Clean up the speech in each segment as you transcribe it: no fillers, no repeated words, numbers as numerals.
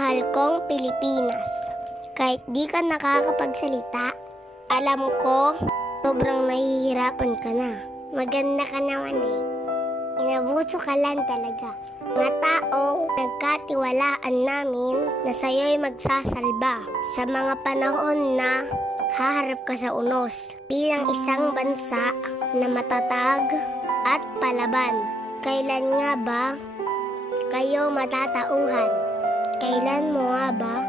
Mahal kong Pilipinas, kahit di ka nakakapagsalita, alam ko sobrang nahihirapan ka na. Maganda ka naman eh. Inabuso ka lang talaga. Mga taong nagkatiwalaan namin na sa'yo'y magsasalba sa mga panahon na haharap ka sa unos bilang isang bansa na matatag at palaban. Kailan nga ba kayo matatauhan? Kailan mo nga ba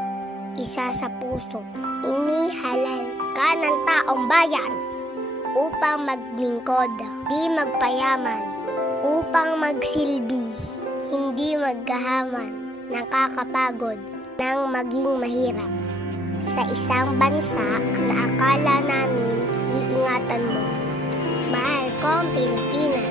isa sa puso? Inihalal ka ng taong bayan upang maglingkod, di magpayaman, upang magsilbi, hindi magkahaman, nakakapagod ng maging mahirap sa isang bansa na akala namin iingatan mo. Mahal ko ang Pilipinas.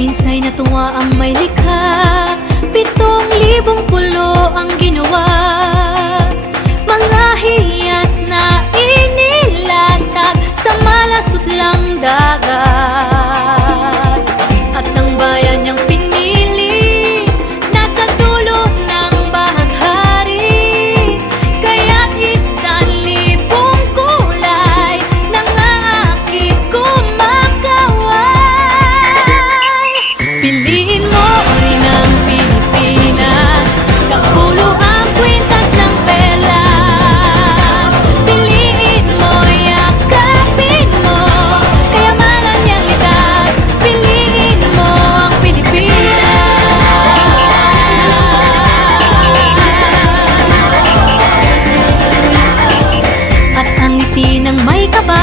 Minsa'y natuwa ang may likha, 7,000 pulo ang ginawa. Mga hiyas na inilatag sa malasot lang dagat. At ang bayan niyang pinili, nasa dulo ng bahaghari. Kaya't 1,000 kulay nangaakit kumakaway. Piliin mo rin ang Pilipinas, kapulo ang kwintas ng perlas. Piliin mo, yakapin mo, kayamanan niyang likas. Piliin mo ang Pilipinas. At ang ngiti ng may kaba,